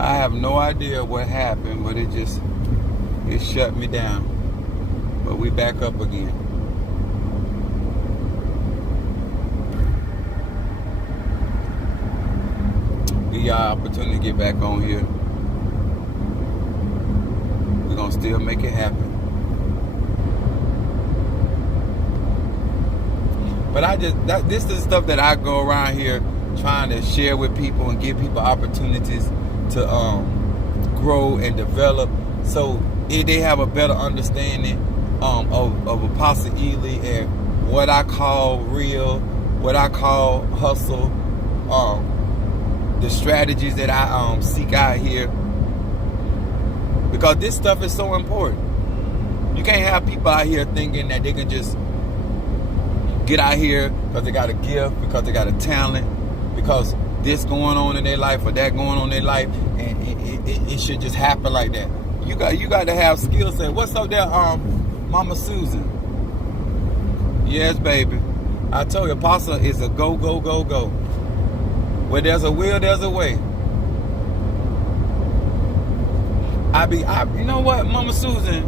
I have no idea what happened, but it shut me down. But we back up again. Give y'all opportunity to get back on here. We're gonna still make it happen. But this is stuff that I go around here trying to share with people and give people opportunities to grow and develop, so they have a better understanding of Apostle Ely and what I call real, what I call hustle, the strategies that I seek out here, because this stuff is so important. You can't have people out here thinking that they can just get out here because they got a gift, because they got a talent, because this going on in their life or that going on in their life, and it should just happen like that. You got to have skill set. What's up there, Mama Susan? Yes, baby. I told you, Apostle is a go, go, go, go. Where there's a will, there's a way. You know what, Mama Susan?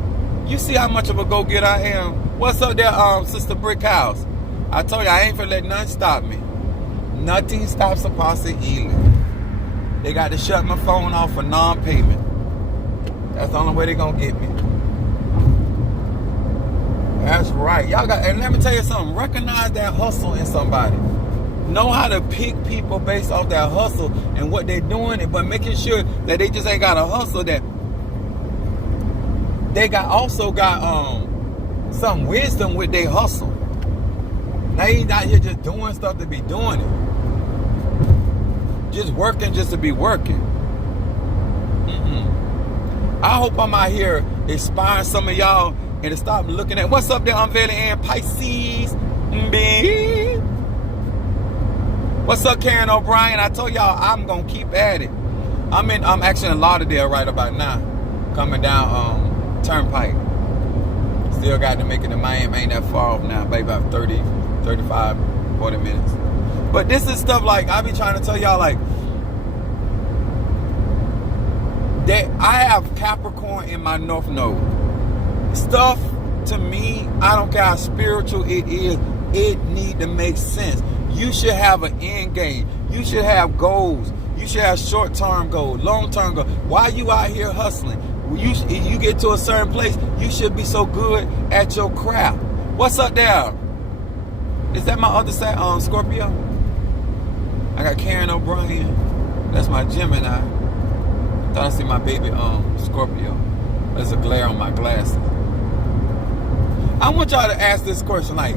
You see how much of a go-getter I am? What's up there, Sister Brick House? I told you, I ain't finna let nothing stop me. Nothing stops Apostle Ely. They got to shut my phone off for non-payment. That's the only way they gonna get me. That's right. Y'all got, and let me tell you something. Recognize that hustle in somebody. Know how to pick people based off that hustle and what they're doing, but making sure that they just ain't got a hustle, that they also got some wisdom with their hustle. They ain't out here just doing stuff to be doing it. Just working just to be working. I hope I'm out here inspiring some of y'all and to stop looking at what's up there, Unveiling and Pisces. What's up, Karen O'Brien? I told y'all I'm gonna keep at it. I'm actually in Lauderdale right about now, coming down Turnpike. Still got to make it to Miami. Ain't that far off now, baby. About 30, 35, 40 minutes. But this is stuff like I be trying to tell y'all, like, that I have Capricorn in my North Node. Stuff to me, I don't care how spiritual it is, it need to make sense. You should have an end game. You should have goals. You should have short-term goals, long-term goals. Why you out here hustling? You get to a certain place, you should be so good at your craft. What's up there? Is that my other side, Scorpio? I got Karen O'Brien. That's my Gemini. Thought I see my baby Scorpio. There's a glare on my glasses. I want y'all to ask this question, like,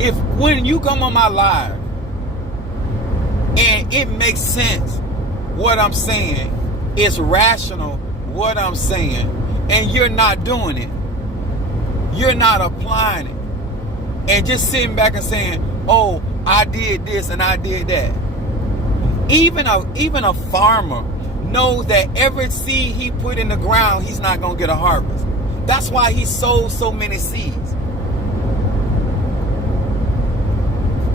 if when you come on my live and it makes sense what I'm saying, it's rational what I'm saying, and you're not doing it, you're not applying it, and just sitting back and saying, oh, I did this and I did that. Even a farmer knows that every seed he put in the ground, he's not gonna get a harvest. That's why he sows so many seeds.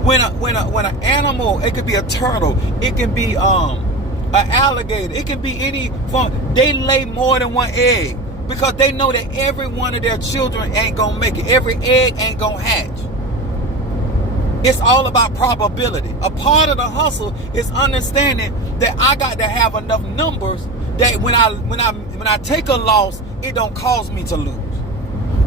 When an animal, it could be a turtle, it can be an alligator, it can be any form, they lay more than one egg because they know that every one of their children ain't gonna make it. Every egg ain't gonna hatch. It's all about probability. A part of the hustle is understanding that I got to have enough numbers that when I take a loss, it don't cause me to lose.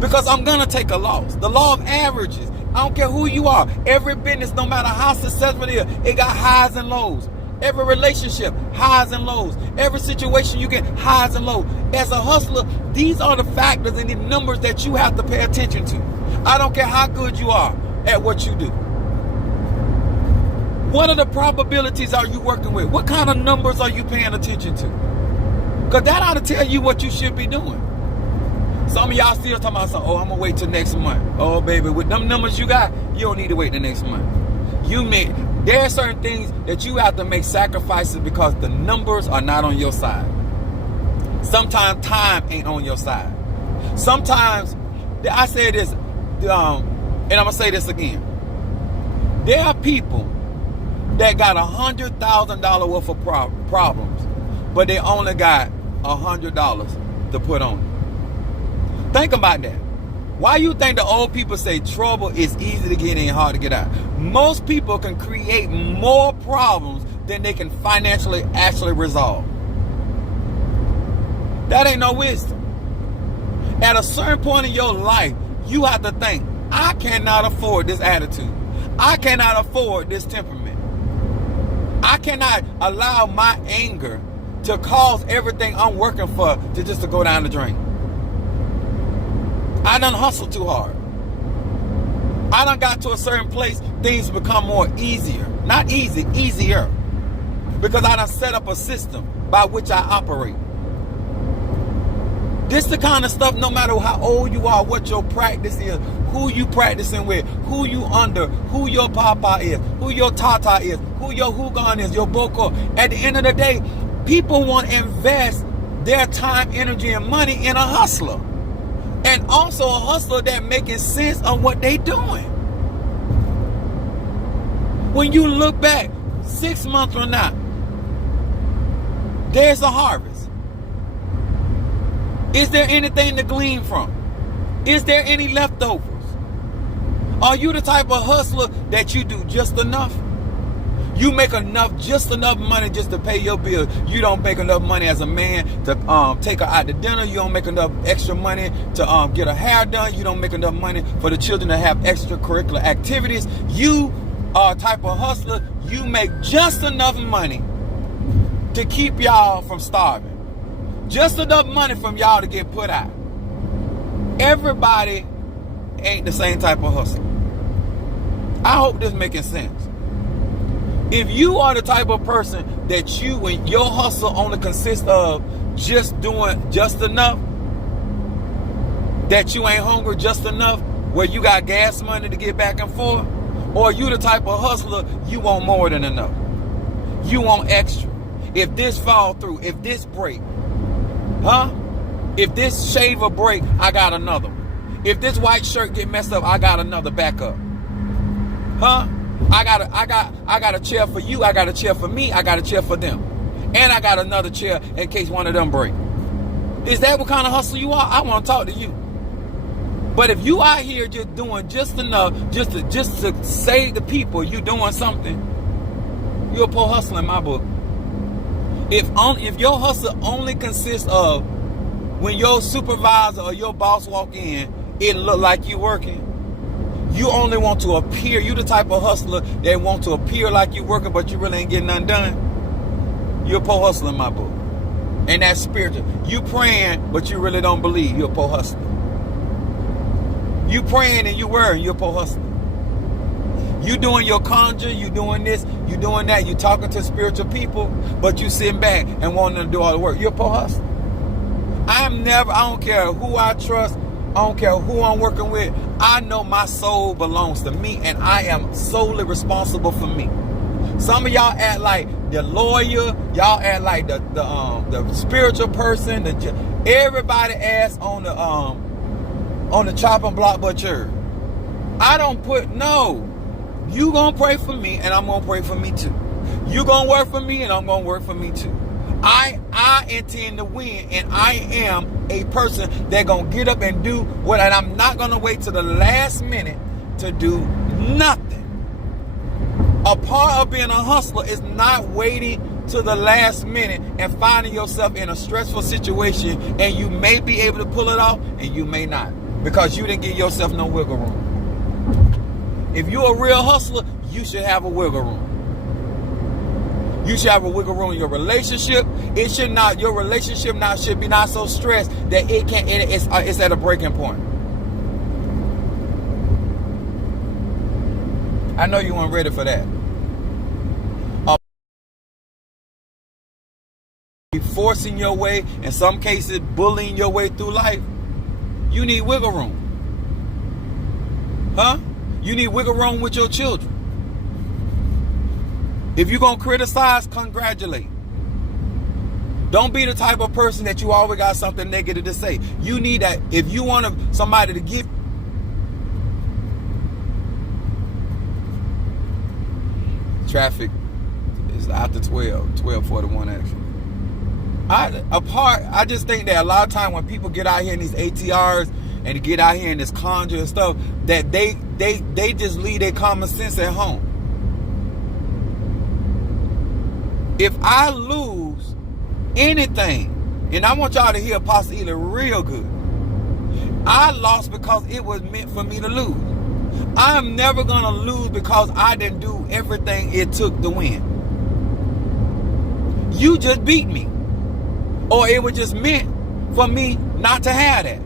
Because I'm gonna take a loss. The law of averages. I don't care who you are. Every business, no matter how successful it is, it got highs and lows. Every relationship, highs and lows. Every situation you get, highs and lows. As a hustler, these are the factors and the numbers that you have to pay attention to. I don't care how good you are at what you do. What are the probabilities are you working with? What kind of numbers are you paying attention to? Because that ought to tell you what you should be doing. Some of y'all still talking about something, oh, I'm going to wait till next month. Oh, baby, with them numbers you got, you don't need to wait till next month. There are certain things that you have to make sacrifices because the numbers are not on your side. Sometimes time ain't on your side. Sometimes, I say this, and I'm going to say this again. There are people that got $100,000 worth of problems, but they only got $100 to put on it. Think about that. Why you think the old people say trouble is easy to get in and hard to get out? Most people can create more problems than they can financially actually resolve. That ain't no wisdom. At a certain point in your life, you have to think, I cannot afford this attitude. I cannot afford this temperament. I cannot allow my anger to cause everything I'm working for to go down the drain. I done hustled too hard. I done got to a certain place, things become more easier. Not easy, easier. Because I done set up a system by which I operate. This the kind of stuff, no matter how old you are, what your practice is, who you practicing with, who you under, who your papa is, who your tata is, who your hugan is, your boko. At the end of the day, people want to invest their time, energy, and money in a hustler. And also a hustler that making sense of what they doing. When you look back 6 months from now, there's a harvest. Is there anything to glean from? Is there any leftovers? Are you the type of hustler that you do just enough? You make just enough money just to pay your bills. You don't make enough money as a man to take her out to dinner. You don't make enough extra money to get her hair done. You don't make enough money for the children to have extracurricular activities. You are a type of hustler. You make just enough money to keep y'all from starving. Just enough money from y'all to get put out. Everybody ain't the same type of hustler. I hope this making sense. If you are the type of person that when your hustle only consists of just doing just enough, that you ain't hungry just enough, where you got gas money to get back and forth, or you the type of hustler, you want more than enough. You want extra. If this fall through, if this break, if this shaver break, I got another one. If this white shirt get messed up, I got another backup. I got a chair for you, I got a chair for me, I got a chair for them. And I got another chair in case one of them break. Is that what kind of hustle you are? I want to talk to you. But if you out here just doing just enough, just to save the people, you doing something, you're a poor hustler in my book. If your hustle only consists of when your supervisor or your boss walk in, it look like you working. You only want to appear. You the type of hustler that want to appear like you working, but you really ain't getting nothing done. You're a poor hustler in my book. And that's spiritual. You praying, but you really don't believe. You're a poor hustler. You praying and you worrying. You're a poor hustler. You doing your conjure, you doing this, you doing that, you talking to spiritual people, but you sitting back and wanting them to do all the work. You're a poor hustler. I don't care who I trust, I don't care who I'm working with. I know my soul belongs to me and I am solely responsible for me. Some of y'all act like the lawyer, y'all act like the spiritual person, everybody asks on the chopping block but yours. I don't no. You gonna pray for me and I'm gonna pray for me too. You gonna work for me and I'm gonna work for me too. I intend to win and I am a person that gonna get up and do what, and I'm not gonna wait till the last minute to do nothing. A part of being a hustler is not waiting to the last minute and finding yourself in a stressful situation, and you may be able to pull it off and you may not, because you didn't give yourself no wiggle room. If you're a real hustler, you should have a wiggle room. You should have a wiggle room in your relationship. Your relationship should be not so stressed that it's at a breaking point. I know you weren't ready for that. Forcing your way, in some cases bullying your way through life. You need wiggle room. You need wiggle room with your children. If you're going to criticize, congratulate. Don't be the type of person that you always got something negative to say. You need that. If you want somebody to give. Traffic is after 12:41 actually. I just think that a lot of time when people get out here in these ATRs and get out here in this conjure and stuff, that they just leave their common sense at home. If I lose anything, and I want y'all to hear Apostle Ely real good, I lost because it was meant for me to lose. I'm never gonna lose because I didn't do everything it took to win. You just beat me. Or it was just meant for me not to have that.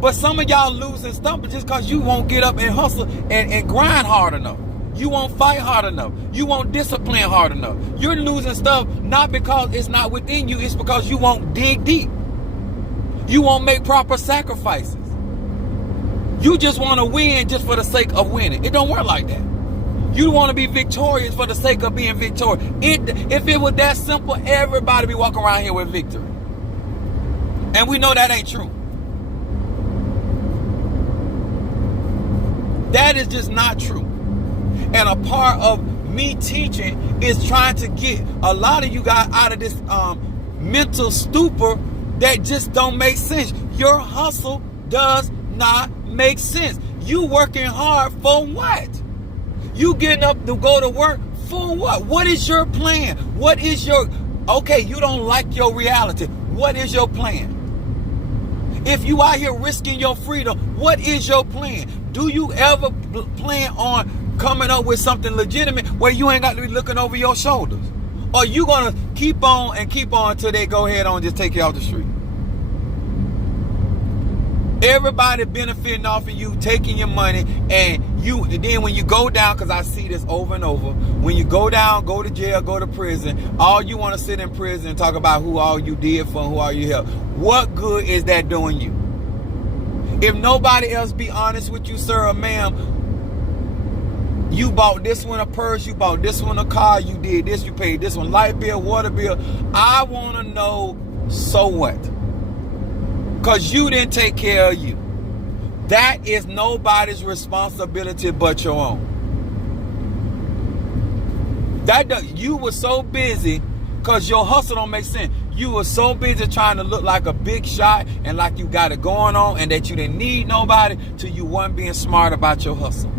But some of y'all losing stuff just because you won't get up and hustle and grind hard enough. You won't fight hard enough. You won't discipline hard enough. You're losing stuff not because it's not within you. It's because you won't dig deep. You won't make proper sacrifices. You just want to win just for the sake of winning. It don't work like that. You want to be victorious for the sake of being victorious. If it was that simple, everybody be walking around here with victory. And we know that ain't true. That is just not true. And a part of me teaching is trying to get a lot of you guys out of this mental stupor that just don't make sense. Your hustle does not make sense. You working hard for what? You getting up to go to work for what? What is your plan? What is your... Okay, you don't like your reality. What is your plan? If you out here risking your freedom, what is your plan? Do you ever plan on coming up with something legitimate where you ain't got to be looking over your shoulders? Or you gonna keep on until they go ahead on and just take you off the street? Everybody benefiting off of you, taking your money, and then when you go down, because I see this over and over, when you go down, go to jail, go to prison, all you want to sit in prison and talk about who all you did for, who all you helped. What good is that doing you? If nobody else be honest with you, sir or ma'am, you bought this one a purse, you bought this one a car, you did this, you paid this one light bill, water bill. I want to know, so what? Because you didn't take care of you. That is nobody's responsibility but your own. You were so busy because your hustle don't make sense. You were so busy trying to look like a big shot and like you got it going on and that you didn't need nobody till you weren't being smart about your hustle.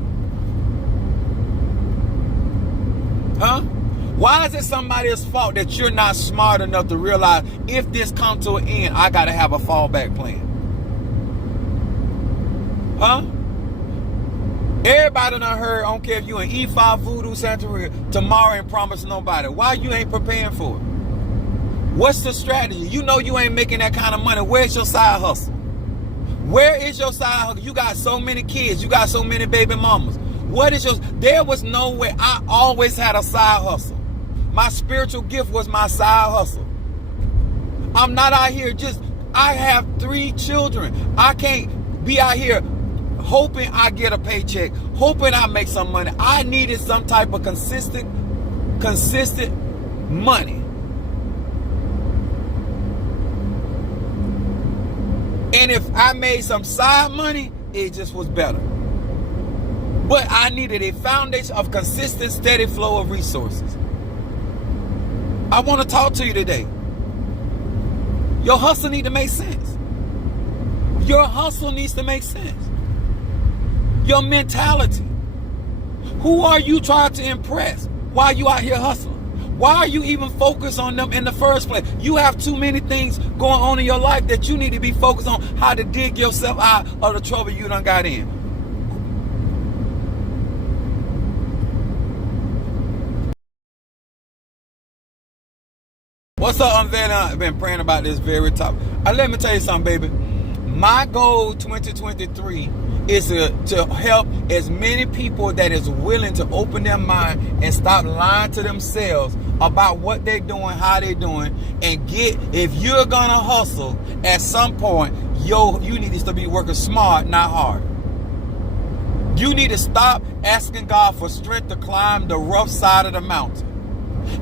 Huh? Why is it somebody else's fault that you're not smart enough to realize if this comes to an end, I got to have a fallback plan? Huh? Everybody done heard, I don't care if you in E5, Voodoo, Santeria, tomorrow ain't promise nobody. Why you ain't preparing for it? What's the strategy? You know you ain't making that kind of money. Where's your side hustle? Where is your side hustle? You got so many kids. You got so many baby mamas. What is your... There was no way. I always had a side hustle. My spiritual gift was my side hustle. I'm not out here just... I have 3 children. I can't be out here hoping I get a paycheck, hoping I make some money. I needed some type of consistent money. And if I made some side money, it just was better. But I needed a foundation of consistent, steady flow of resources. I want to talk to you today. Your hustle needs to make sense. Your hustle needs to make sense. Your mentality. Who are you trying to impress? Why are you out here hustling? Why are you even focused on them in the first place? You have too many things going on in your life that you need to be focused on how to dig yourself out of the trouble you done got in. What's up, Unveiling? I've been praying about this very topic. Let me tell you something, baby. My goal 2023 is to help as many people that is willing to open their mind and stop lying to themselves about what they're doing, how they're doing, and if you're gonna hustle, at some point, you need to be working smart, not hard. You need to stop asking God for strength to climb the rough side of the mountain.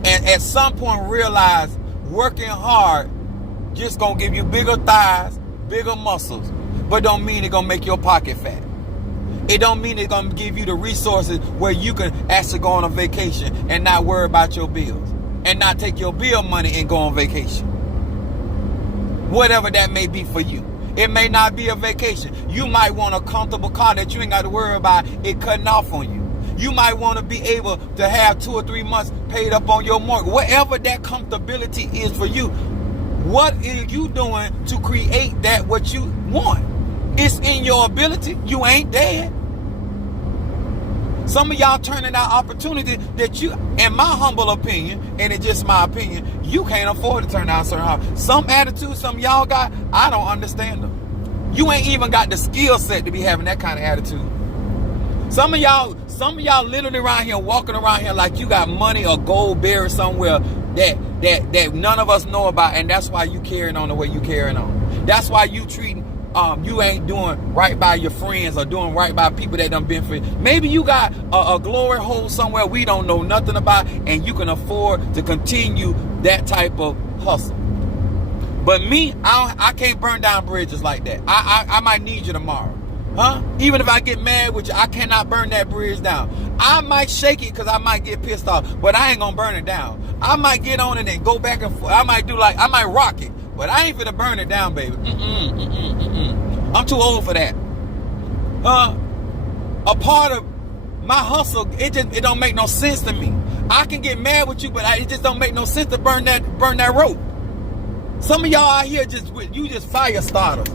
And at some point realize working hard just gonna give you bigger thighs, bigger muscles, but don't mean it's gonna make your pocket fat. It don't mean it's gonna give you the resources where you can actually go on a vacation and not worry about your bills, and not take your bill money and go on vacation. Whatever that may be for you. It may not be a vacation. You might want a comfortable car that you ain't got to worry about it cutting off on you. You might want to be able to have 2 or 3 months paid up on your mortgage. Whatever that comfortability is for you, what are you doing to create that what you want? It's in your ability. You ain't dead. Some of y'all turning out opportunity that you, in my humble opinion, and it's just my opinion, you can't afford to turn out certain house. Some attitudes some of y'all got, I don't understand them. You ain't even got the skill set to be having that kind of attitude. Some of y'all literally around here walking around here like you got money or gold buried somewhere that none of us know about, and that's why you carrying on the way you carrying on. That's why you treating you ain't doing right by your friends or doing right by people that done been for you. Maybe you got a glory hole somewhere we don't know nothing about, and you can afford to continue that type of hustle. But me, I can't burn down bridges like that. I might need you tomorrow. Huh? Even if I get mad with you, I cannot burn that bridge down. I might shake it because I might get pissed off, but I ain't gonna burn it down. I might get on it and go back and forth. I might rock it, but I ain't finna burn it down, baby. I'm too old for that. A part of my hustle, it don't make no sense to me. I can get mad with you, but it just don't make no sense to burn that rope. Some of y'all out here you just fire starters.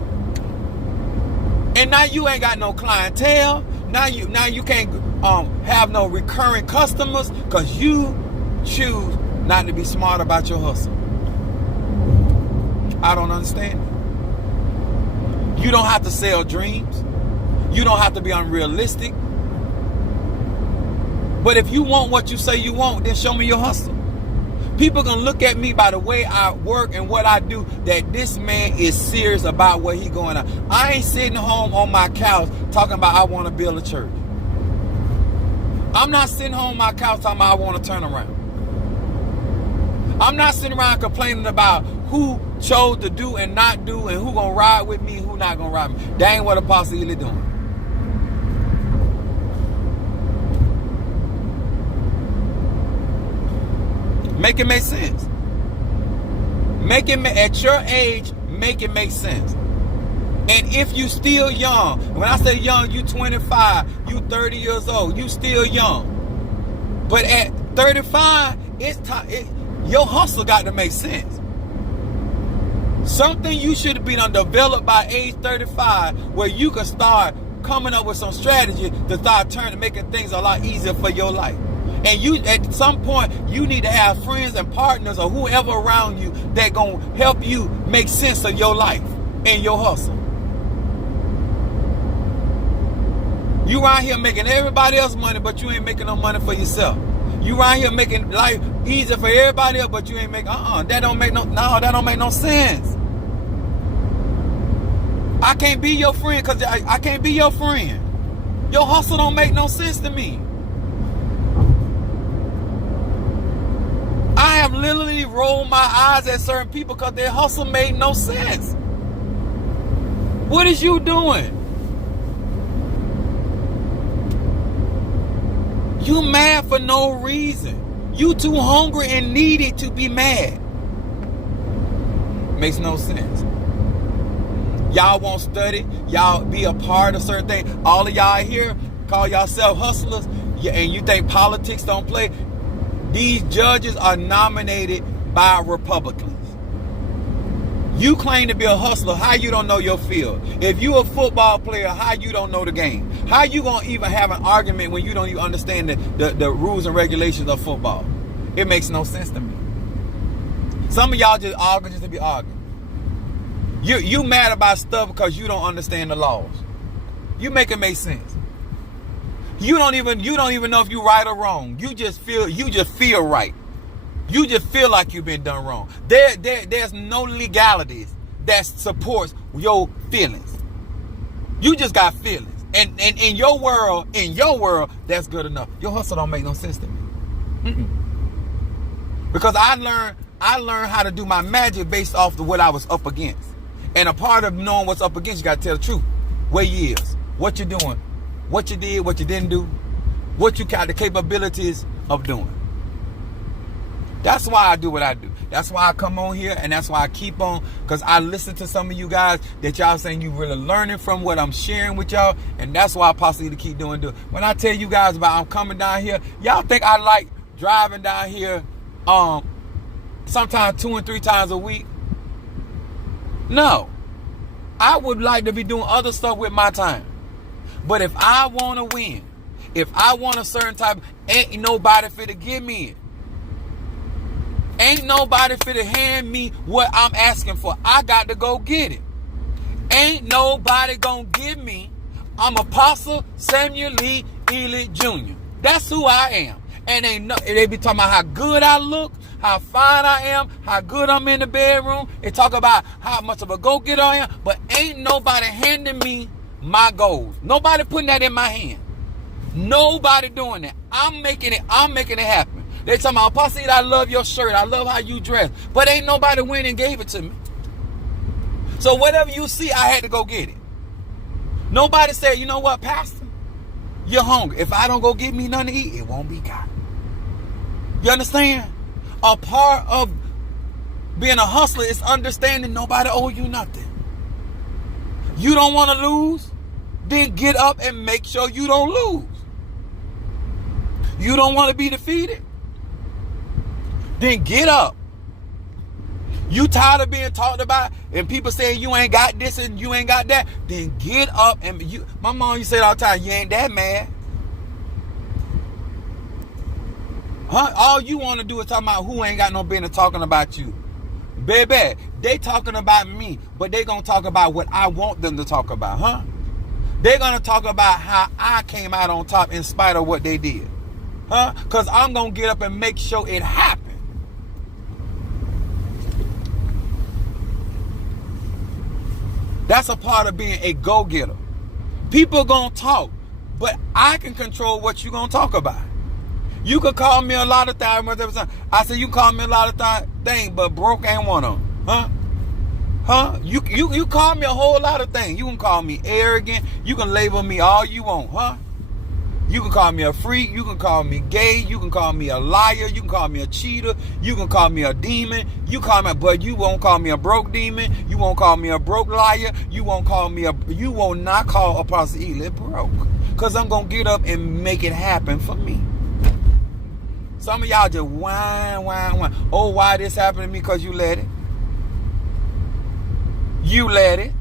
And now you ain't got no clientele. Now you can't have no recurring customers because you choose not to be smart about your hustle. I don't understand it. You don't have to sell dreams. You don't have to be unrealistic. But if you want what you say you want, then show me your hustle. People gonna look at me by the way I work and what I do, that this man is serious about what he going on. I ain't sitting home on my couch talking about I want to build a church. I'm not sitting home on my couch talking about I want to turn around. I'm not sitting around complaining about who chose to do and not do and who gonna ride with me and who not gonna ride with me. That ain't what Apostle Ely doing. Make it make sense. At your age, make it make sense. And if you still young, when I say young, you 25, you 30 years old, you still young. But at 35, it's time. Your hustle got to make sense. Something you should have been developed by age 35, where you can start coming up with some strategy to start making things a lot easier for your life. And you, at some point, you need to have friends and partners or whoever around you that gonna help you make sense of your life and your hustle. You around here making everybody else money, but you ain't making no money for yourself. You around here making life easier for everybody else, but you ain't making. That don't make no sense. I can't be your friend because I can't be your friend. Your hustle don't make no sense to me. I have literally rolled my eyes at certain people because their hustle made no sense. What is you doing? You mad for no reason. You too hungry and needy to be mad. Makes no sense. Y'all won't study. Y'all be a part of certain things. All of y'all here call yourself hustlers, and you think politics don't play. These judges are nominated by Republicans. You claim to be a hustler. How you don't know your field? If you a football player, how you don't know the game? How you gonna even have an argument when you don't even understand the rules and regulations of football? It makes no sense to me. Some of y'all just argue just to be arguing. You mad about stuff because you don't understand the laws. You make it make sense. You don't even know if you right or wrong. You just feel right. You just feel like you've been done wrong. There's no legalities that supports your feelings. You just got feelings. And in your world, that's good enough. Your hustle don't make no sense to me. Because I learned how to do my magic based off of what I was up against. And a part of knowing what's up against, you got to tell the truth. Where you is, what you're doing, what you did, what you didn't do, what you got the capabilities of doing. That's why I do what I do. That's why I come on here, and that's why I keep on, because I listen to some of you guys that y'all saying you really learning from what I'm sharing with y'all, and that's why I possibly keep doing. When I tell you guys about I'm coming down here, y'all think I like driving down here sometimes 2 and 3 times a week? No. I would like to be doing other stuff with my time. But if I want to win, if I want a certain type, ain't nobody fit to give me it. Ain't nobody fit to hand me what I'm asking for. I got to go get it. Ain't nobody gonna give me. I'm Apostle Samuel Lee Elliott Jr. That's who I am. And they be talking about how good I look, how fine I am, how good I'm in the bedroom. They talk about how much of a go-getter I am. But ain't nobody handing me my goals. Nobody putting that in my hand. Nobody doing that. I'm making it happen. They talking about, Apostle, I love your shirt. I love how you dress. But ain't nobody went and gave it to me. So whatever you see, I had to go get it. Nobody said, you know what, Pastor? You're hungry. If I don't go get me nothing to eat, it won't be got. You understand? A part of being a hustler is understanding nobody owe you nothing. You don't want to lose? Then get up and make sure you don't lose. You don't want to be defeated? Then get up. You tired of being talked about and people saying you ain't got this and you ain't got that? Then get up and my mom used to say it all the time, you ain't that mad. Huh? All you want to do is talk about who ain't got no business talking about you. Baby, they talking about me, but they gonna talk about what I want them to talk about, huh? They gonna talk about how I came out on top in spite of what they did. Huh? Because I'm gonna get up and make sure it happened. That's a part of being a go-getter. People gonna talk, but I can control what you gonna talk about. You could call me a lot of things. I said you call me a lot of things, but broke ain't one of them. Huh? Huh? You call me a whole lot of things. You can call me arrogant. You can label me all you want, huh? You can call me a freak. You can call me gay. You can call me a liar. You can call me a cheater. You can call me a demon. But you won't call me a broke demon. You won't call me a broke liar. You won't not call Apostle Elliott broke. Because I'm going to get up and make it happen for me. Some of y'all just whine. Oh, why this happened to me? Because you let it. You let it.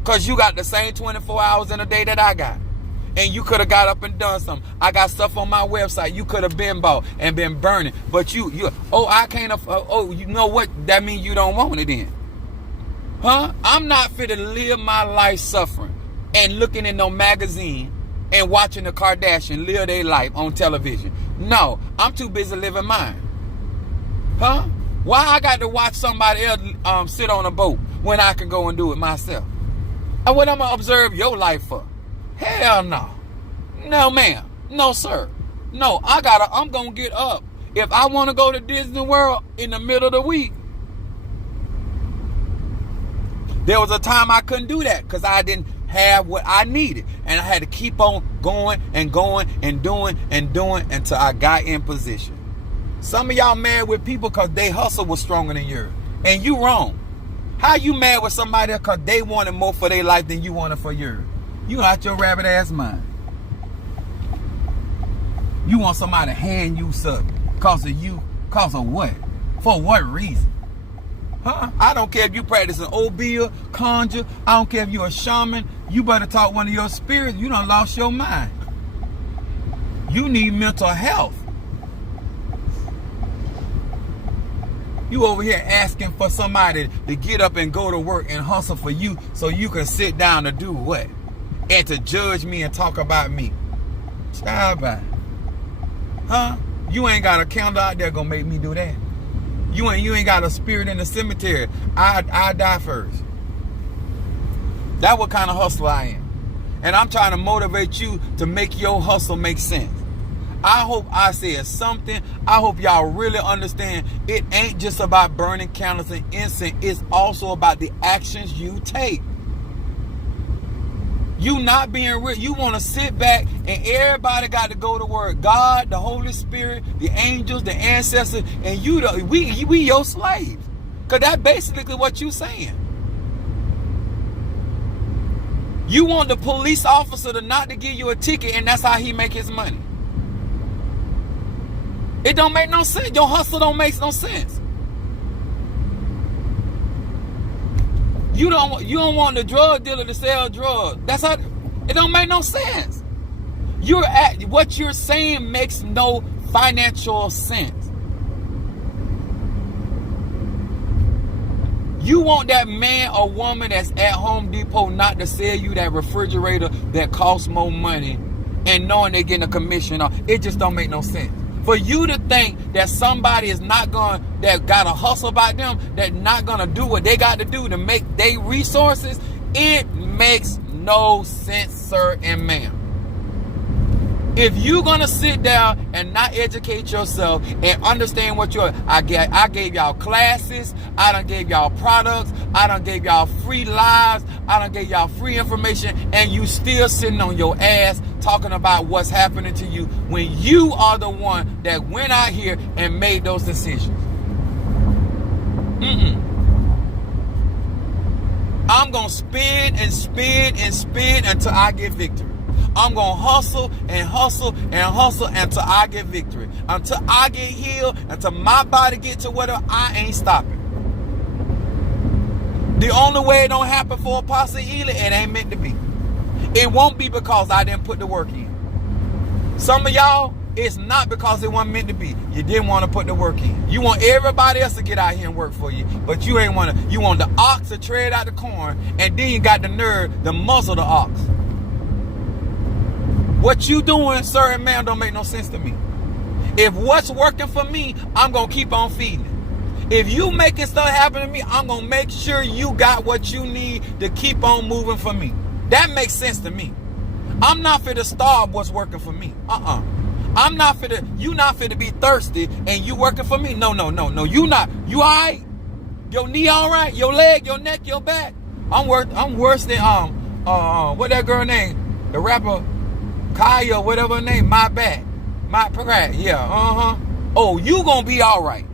Because you got the same 24 hours in a day that I got. And you could have got up and done something. I got stuff on my website you could have been bought and been burning. But I can't afford. Oh, you know what? That means you don't want it then. Huh? I'm not fit to live my life suffering and looking in no magazine and watching the Kardashians live their life on television. No, I'm too busy living mine. Huh? Why I got to watch somebody else sit on a boat when I can go and do it myself? And what I'm going to observe your life for? Hell no. No, ma'am. No, sir. No, I'm going to get up. If I want to go to Disney World in the middle of the week, there was a time I couldn't do that because I didn't have what I needed. And I had to keep on going and doing until I got in position. Some of y'all mad with people because they hustle was stronger than yours. And you wrong. How you mad with somebody because they wanted more for their life than you wanted for yours? You out your rabbit ass mind. You want somebody to hand you something because of what? For what reason? Huh? I don't care if you practice an obeah, conjure. I don't care if you're a shaman. You better talk one of your spirits. You done lost your mind. You need mental health. You over here asking for somebody to get up and go to work and hustle for you so you can sit down and do what? And to judge me and talk about me. Child, bye. Huh? You ain't got a candle out there gonna make me do that. You ain't got a spirit in the cemetery. I die first. That's what kind of hustler I am. And I'm trying to motivate you to make your hustle make sense. I hope I said something. I hope y'all really understand it ain't just about burning candles and incense. It's also about the actions you take. You not being real. You want to sit back and everybody got to go to work. God, the Holy Spirit, the angels, the ancestors, and we your slaves. Because that's basically what you saying. You want the police officer to not to give you a ticket, and that's how he make his money. It don't make no sense. Your hustle don't make no sense. You don't want the drug dealer to sell drugs. That's how it don't make no sense. What you're saying makes no financial sense. You want that man or woman that's at Home Depot not to sell you that refrigerator that costs more money and knowing they're getting a commission on it. Just don't make no sense. For you to think that somebody is not going, that got a hustle about them, that not going to do what they got to do to make their resources, it makes no sense, sir and ma'am. If you're going to sit down and not educate yourself and understand what I gave y'all classes, I done gave y'all products, I done gave y'all free lives, I done gave y'all free information, and you still sitting on your ass talking about what's happening to you when you are the one that went out here and made those decisions. I'm going to spin and spin and spin until I get victory. I'm going to hustle and hustle and hustle until I get victory. Until I get healed, until my body gets to whatever, I ain't stopping. The only way it don't happen for Apostle Ely, it ain't meant to be. It won't be because I didn't put the work in. Some of y'all, it's not because it wasn't meant to be. You didn't want to put the work in. You want everybody else to get out here and work for you, but you ain't want to. You want the ox to tread out the corn, and then you got the nerve to muzzle the ox. What you doing, sir and ma'am, don't make no sense to me. If what's working for me, I'm going to keep on feeding it. If you making stuff happen to me, I'm going to make sure you got what you need to keep on moving for me. That makes sense to me. I'm not for to starve what's working for me. I'm not for to, you not for to be thirsty and you working for me. No. You not. You all right? Your knee all right? Your leg, your neck, your back? I'm worse than, what that girl name? The rapper, Kaya, whatever her name, my back. My crack, yeah, Oh, you gonna be all right.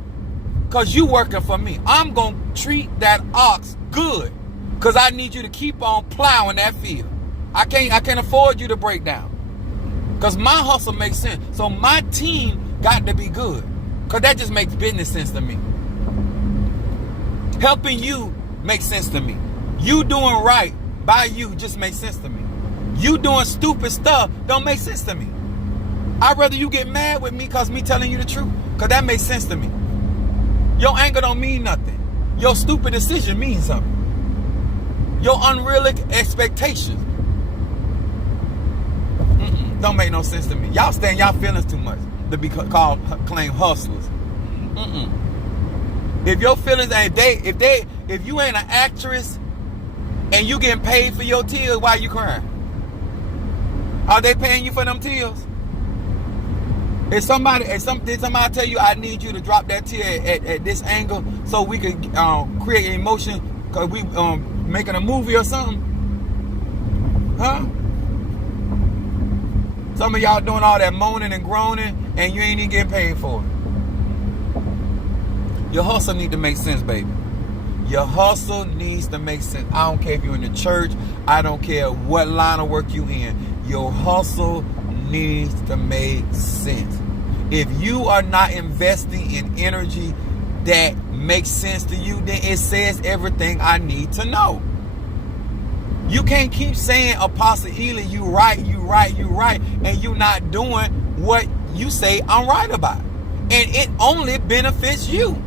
Because you working for me. I'm gonna treat that ox good. Because I need you to keep on plowing that field. I can't afford you to break down. Because my hustle makes sense. So my team got to be good. Because that just makes business sense to me. Helping you makes sense to me. You doing right by you just makes sense to me. You doing stupid stuff don't make sense to me. I'd rather you get mad with me because me telling you the truth. Because that makes sense to me. Your anger don't mean nothing. Your stupid decision means something. Your unrealistic expectations don't make no sense to me. Y'all stay in y'all feelings too much to be claim hustlers. If your feelings ain't if you ain't an actress and you getting paid for your tears, why you crying? Are they paying you for them tears? Did somebody tell you I need you to drop that tear at this angle so we can create an emotion because we making a movie or something? Huh? Some of y'all doing all that moaning and groaning and you ain't even getting paid for it. Your hustle need to make sense, baby. Your hustle needs to make sense. I don't care if you're in the church. I don't care what line of work you in. Your hustle needs to make sense. If you are not investing in energy that makes sense to you, then it says everything I need to know. You can't keep saying, Apostle Ely, you right, and you not doing what you say I'm right about. And it only benefits you.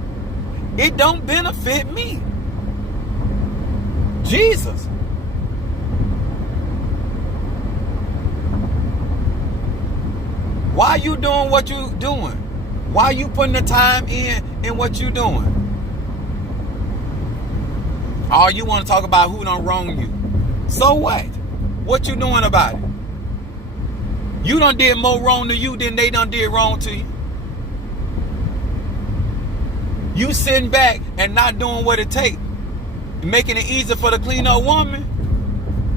It don't benefit me. Jesus. Why you doing what you doing? Why you putting the time in what you doing? All you want to talk about who done wrong you. So what? What you doing about it? You done did more wrong to you than they done did wrong to you. You sitting back and not doing what it takes, making it easier for the clean up woman.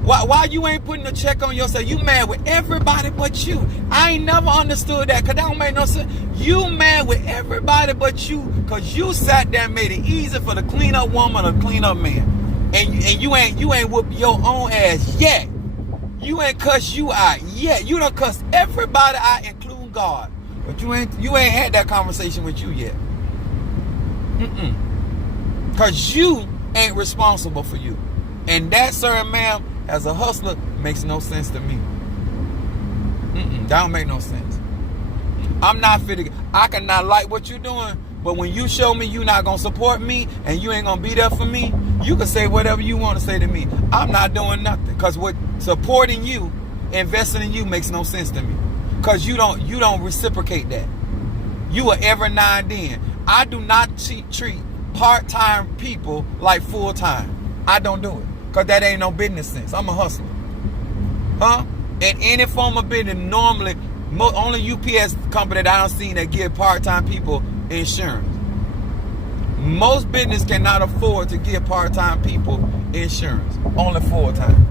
Why you ain't putting a check on yourself? You mad with everybody but you. I ain't never understood that, because that don't make no sense. You mad with everybody but you because you sat there and made it easy for the clean up woman or clean up man. And you ain't whooped your own ass yet. You ain't cussed you out yet. You done cussed everybody out, including God. But you ain't had that conversation with you yet. Because you ain't responsible for you. And that, sir and ma'am, as a hustler, makes no sense to me. That don't make no sense. I'm not fit. I cannot like what you're doing, but when you show me you're not going to support me and you ain't going to be there for me, you can say whatever you want to say to me. I'm not doing nothing, because what supporting you, investing in you makes no sense to me, because you don't reciprocate that. You are every now and then. I do not treat part-time people like full-time. I don't do it, because that ain't no business sense. I'm a hustler. In any form of business, normally, only UPS company that I don't see that give part-time people insurance. Most business cannot afford to give part-time people insurance. Only full-time.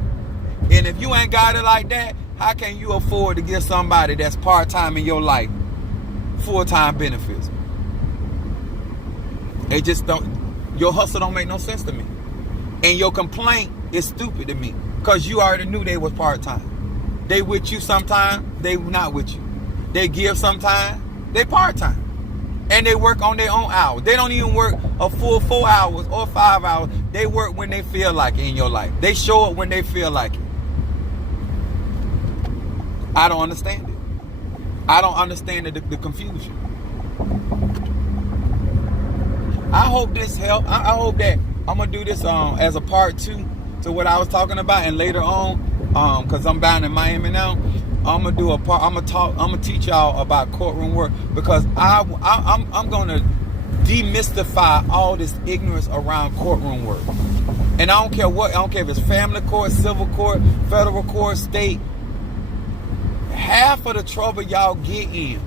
And if you ain't got it like that, how can you afford to give somebody that's part-time in your life full-time benefits? It just don't. Your hustle don't make no sense to me. And your complaint is stupid to me, because you already knew they was part-time. They with you sometime, they not with you. They give sometime, they part-time. And they work on their own hours. They don't even work a full 4 hours or 5 hours. They work when they feel like it in your life. They show up when they feel like it. I don't understand it. I don't understand the confusion. I hope this helped. I hope that I'm going to do this as a part 2 to what I was talking about. And later on, because I'm bound in Miami now, I'm gonna do a part. I'm gonna teach y'all about courtroom work, because I'm gonna demystify all this ignorance around courtroom work. And I don't care what. I don't care if it's family court, civil court, federal court, state. Half of the trouble y'all get in,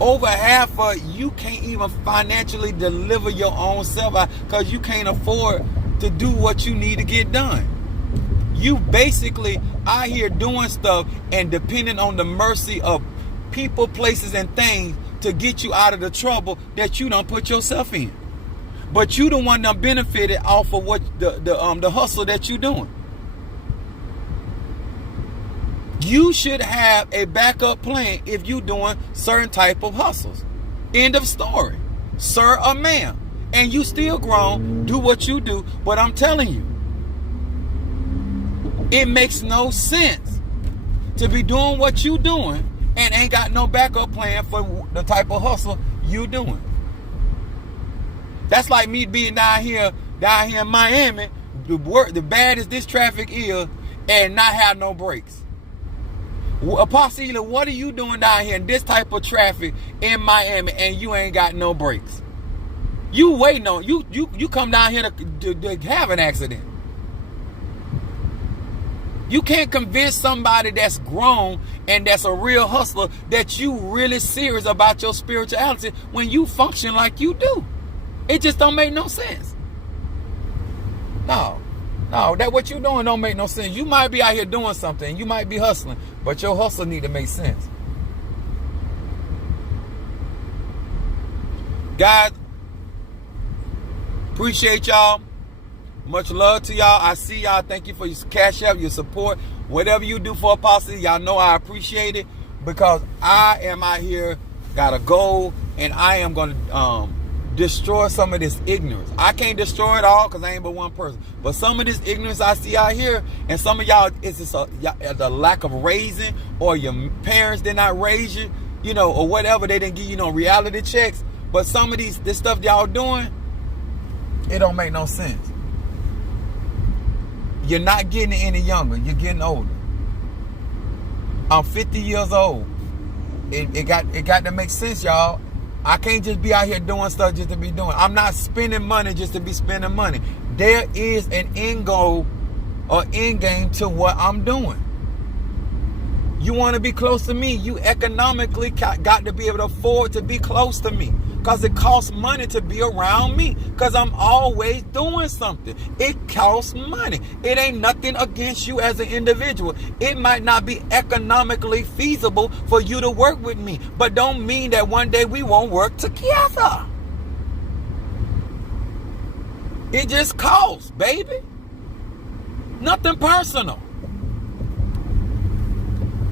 over half of you can't even financially deliver your own self out, because you can't afford to do what you need to get done. You basically out here doing stuff and depending on the mercy of people, places, and things to get you out of the trouble that you done put yourself in. But you the one that benefited off of what the hustle that you doing. You should have a backup plan if you doing certain type of hustles. End of story. Sir or ma'am. And you still grown, do what you do, but I'm telling you, it makes no sense to be doing what you doing and ain't got no backup plan for the type of hustle you doing. That's like me being down here in Miami, the bad as this traffic is, and not have no brakes. Apostle, what are you doing down here in this type of traffic in Miami and you ain't got no brakes? You waiting on you come down here to have an accident. You can't convince somebody that's grown and that's a real hustler that you really serious about your spirituality when you function like you do. It just don't make no sense. No, that what you doing don't make no sense. You might be out here doing something, you might be hustling, but your hustle need to make sense. Guys, appreciate y'all. Much love to y'all. I see y'all. Thank you for your cash out, your support. Whatever you do for Apostle, y'all know I appreciate it, because I am out here, got a goal, and I am going to destroy some of this ignorance. I can't destroy it all because I ain't but one person. But some of this ignorance I see out here, and some of y'all, it's just the lack of raising, or your parents did not raise you, or whatever. They didn't give you no reality checks. But some of this stuff y'all doing, it don't make no sense. You're not getting any younger. You're getting older. I'm 50 years old. It got to make sense, y'all. I can't just be out here doing stuff just to be doing. I'm not spending money just to be spending money. There is an end goal or end game to what I'm doing. You want to be close to me, you economically got to be able to afford to be close to me. Because it costs money to be around me. Because I'm always doing something. It costs money. It ain't nothing against you as an individual. It might not be economically feasible for you to work with me. But don't mean that one day we won't work together. It just costs, baby. Nothing personal.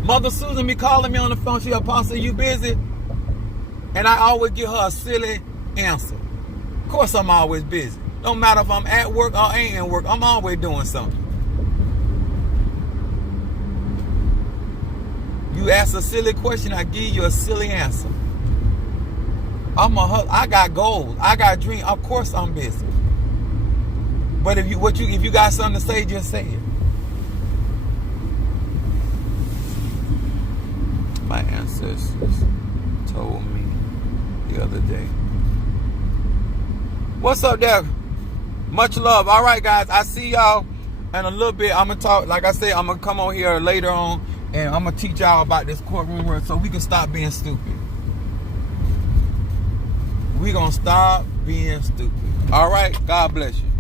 Mother Susan be calling me on the phone. She, Apostle, you busy? And I always give her a silly answer. Of course I'm always busy. Don't matter if I'm at work or ain't at work. I'm always doing something. You ask a silly question, I give you a silly answer. I got goals. I got dreams. Of course I'm busy. But if you got something to say, just say it. My ancestors told me the other day. What's up there? Much love. All right, guys. I see y'all in a little bit. I'm going to talk. Like I said, I'm going to come on here later on and I'm going to teach y'all about this courtroom work so we can stop being stupid. We're going to stop being stupid. All right. God bless you.